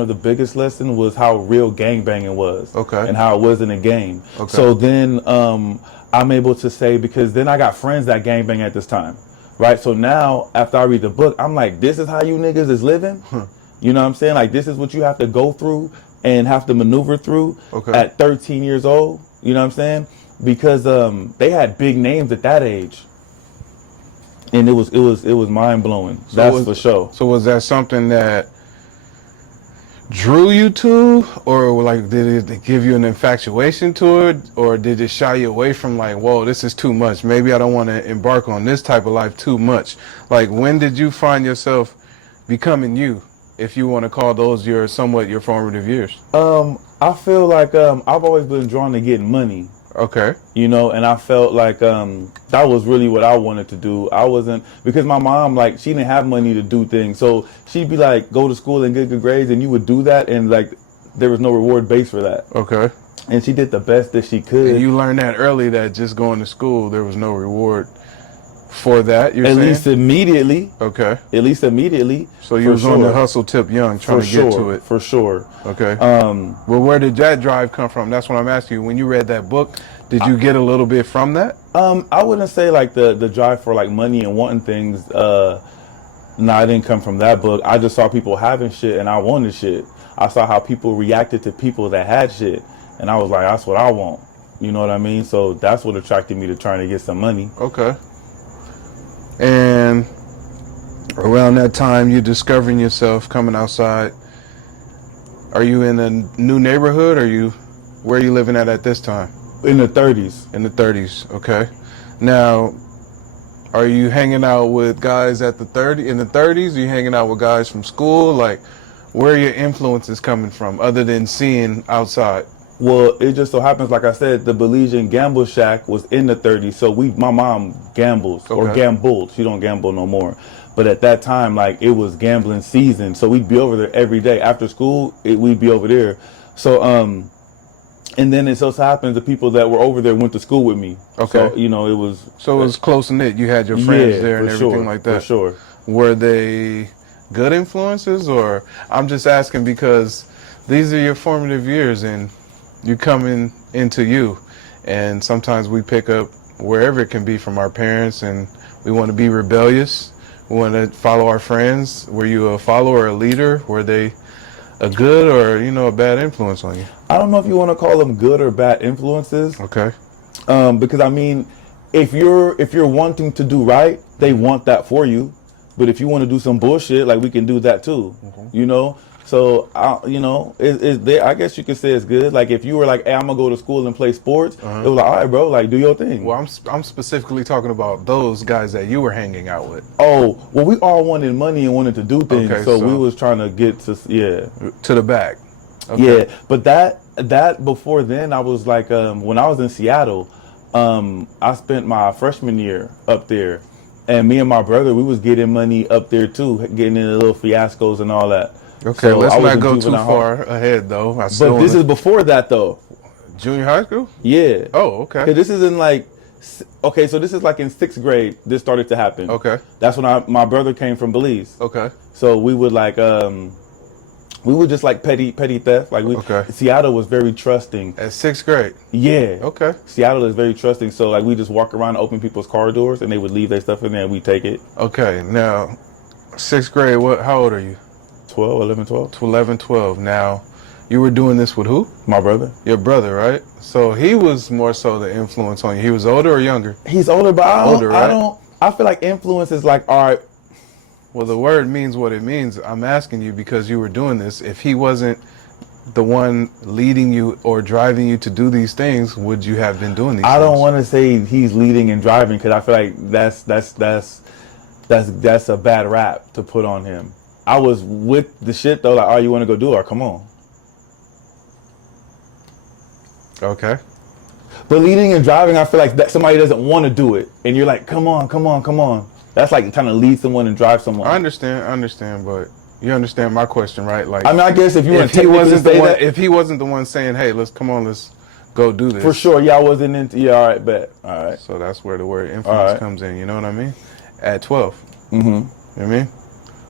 of the biggest lesson was how real gangbanging was. Okay. And how it wasn't a game. Okay. So then I'm able to say, because then I got friends that gangbang at this time, right? So now after I read the book, I'm like, this is how you niggas is living? You know what I'm saying? Like, this is what you have to go through and have to maneuver through at 13 years old. You know what I'm saying? Because they had big names at that age. And it was mind blowing. So that's for sure. So was that something that drew you to, or like did it give you an infatuation to it, or did it shy you away from like, whoa, this is too much? Maybe I don't want to embark on this type of life too much. Like, when did you find yourself becoming you, if you want to call those your formative years? I feel like I've always been drawn to getting money. Okay. You know, and I felt like that was really what I wanted to do. I wasn't, because my mom, like, she didn't have money to do things. So she'd be like, go to school and get good grades, and you would do that, and like there was no reward base for that. Okay. And she did the best that she could. And you learned that early, that just going to school, there was no reward for that, you're saying? At least immediately. Okay. At least immediately. So you was on the hustle tip young, trying to get to it. For sure. Okay. Well, where did that drive come from? That's what I'm asking you. When you read that book, did you get a little bit from that? I wouldn't say like the drive for like money and wanting things. No, it didn't come from that book. I just saw people having shit and I wanted shit. I saw how people reacted to people that had shit, and I was like, that's what I want. You know what I mean? So that's what attracted me to trying to get some money. Okay. And around that time, you're discovering yourself coming outside. Are you in a new neighborhood? Where are you living at this time? In the 30s. In the 30s, okay. Now, are you hanging out with guys in the 30s? Are you hanging out with guys from school? Like, where are your influences coming from, other than seeing outside? Well, it just so happens, like I said, the Belizean Gamble Shack was in the 30s. So my mom gambles, or gambled. She don't gamble no more. But at that time, like, it was gambling season. So we'd be over there every day. After school, we'd be over there. So, and then it so happens the people that were over there went to school with me. Okay. So, you know, it was... So it was close knit. You had your friends there and everything like that. For sure. Were they good influences? Or I'm just asking because these are your formative years and you're coming into you. And sometimes we pick up wherever it can be from our parents, and we want to be rebellious. We want to follow our friends. Were you a follower or a leader? Were they a good or, a bad influence on you? I don't know if you want to call them good or bad influences. Okay. Because I mean, if you're wanting to do right, they want that for you. But if you want to do some bullshit, like, we can do that too. You know. So I guess you could say it's good. Like, if you were like, hey, I'm gonna go to school and play sports, it was like, all right, bro, like, do your thing. Well, I'm specifically talking about those guys that you were hanging out with. Oh, well, we all wanted money and wanted to do things, okay, so we was trying to get to the bag. Okay. Yeah, but that before then, I was like, when I was in Seattle, I spent my freshman year up there, and me and my brother, we was getting money up there too, getting into little fiascos and all that. Okay, so let's not go too far ahead though. But this is before that though. Junior high school? Yeah. Oh, okay. This is in like, so this is like in 6th grade. This started to happen. Okay. That's when my brother came from Belize. Okay. So we would like, we would just like petty theft. Like Seattle was very trusting. At 6th grade? Yeah. Okay. Seattle is very trusting. So like we just walk around and open people's car doors and they would leave their stuff in there and we take it. Okay. Now, 6th grade, how old are you? 11, 12. 11, 12. Now, you were doing this with who? My brother. Your brother, right? So he was more so the influence on you. He was older or younger? He's older, but right? I feel like influence is like, all right. Well, the word means what it means. I'm asking you because you were doing this. If he wasn't the one leading you or driving you to do these things, would you have been doing these things? I don't want to say he's leading and driving because I feel like that's a bad rap to put on him. I was with the shit though, like, oh, you want to go do it? Come on. Okay. But leading and driving, I feel like that somebody doesn't want to do it, and you're like, come on, come on, come on. That's like trying to lead someone and drive someone. I understand, but you understand my question, right? Like, I mean, I guess if you if he wasn't the one saying, hey, let's go do this. For sure, yeah, I wasn't into. Yeah, all right, bet. All right. So that's where the word influence comes in. You know what I mean? At 12. Mm-hmm. You know what I mean?